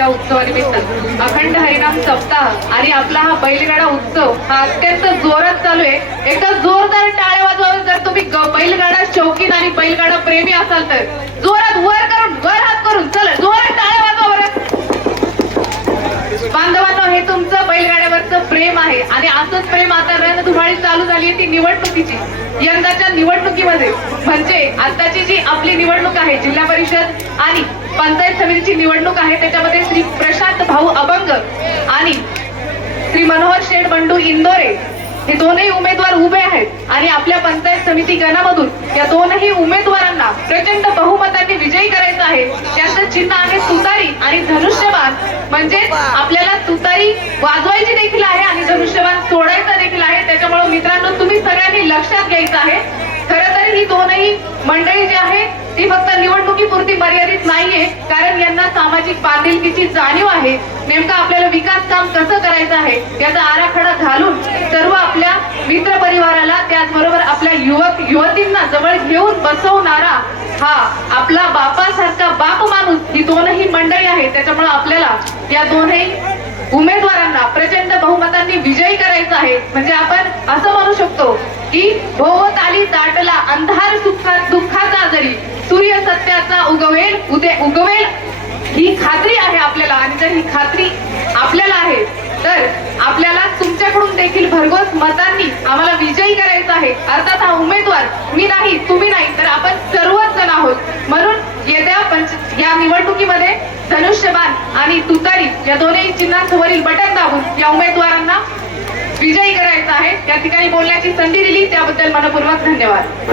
जयंतीच्या उत्सवानिमित्त अखंड हरिनाम सप्ताह आणि आपला हा बैलगाडा उत्सव हा अत्यंत जोरात चालू आहे। एकदा जोरदार टाळ्या वाजवा जर तुम्ही बैलगाडा शौकीन आणि बैलगाडा प्रेमी असाल तर। जोरात वर हात करून चला जोरात टाळ्या वाजवा बरं। बांधवांनो, हे तुमचं बैलगाड्यावरचं प्रेम आहे आणि असंच प्रेम आता रणधुमाळी चालू झाली आहे ती निवडणुकीची। यंदाच्या निवडणुकीमध्ये म्हणजे आताची जी आपली निवडणूक आहे जिल्हा परिषद आणि पंचायत समितीची निवडणूक आहे त्याच्यामध्ये श्री प्रशांत भाऊ अभंग आणि श्री मनोहर शेठ बंडू इंदोरे हे दोनही उमेदवार उभे आहेत आणि आपल्या पंचायत समिती गणामधून या दोनही उमेदवारांना प्रचंड बहुमतांनी विजयी करायचं आहे। त्याचं चिन्ह आहे तुतारी आणि धनुष्यबाण। म्हणजे आपल्याला तुतारी वाजवायची देखील आहे आणि धनुष्यबाण सोडायचं देखील आहे। त्याच्यामुळे मित्रांनो, तुम्ही सगळ्यांनी लक्षात घ्यायचं आहे। खरं तर ही दोनही मंडळी जी आहे ती फक्त निवडणुकीपुरती मर्यादित नाहीये, कारण यांना सामाजिक बांधिलकीची जाणीव आहे। नेमका आपल्याला विकास काम कसं करायचं आहे याचा आराखडा घालून सर्व आपल्या मित्र परिवाराला त्याचबरोबर आपल्या युवक युवतींना जवळ घेऊन बसवणारा हा आपला बापासारखा बाप माणूस ही दोनही मंडळी आहेत। त्याच्यामुळे आपल्याला या दोनही उमेदवारांना प्रचंड बहुमतांनी विजयी करायचं आहे। म्हणजे आपण असं म्हणू शकतो की भोवताली दाटला अंधार दुःखाचा जरी सूर्य सत्याचा उगवेल ही खात्री आहे आपल्याला। आणि जर ही खात्री आपल्याला आहे तर आपल्याला तुमच्याकडून देखील भरघोस मतांनी आम्हाला विजयी करायचं आहे। अर्थात हा उमेदवार मी नाही, तुम्ही नाही, तर आपण सर्वच जण आहोत। म्हणून येत्या या निवडणुकीमध्ये धनुष्यबाण आणि तुतारी या दोन्ही चिन्हांवरील बटन दाबून या उमेदवारांना विजयी करायचं आहे। या ठिकाणी बोलण्याची संधी दिली त्याबद्दल मनपूर्वक धन्यवाद।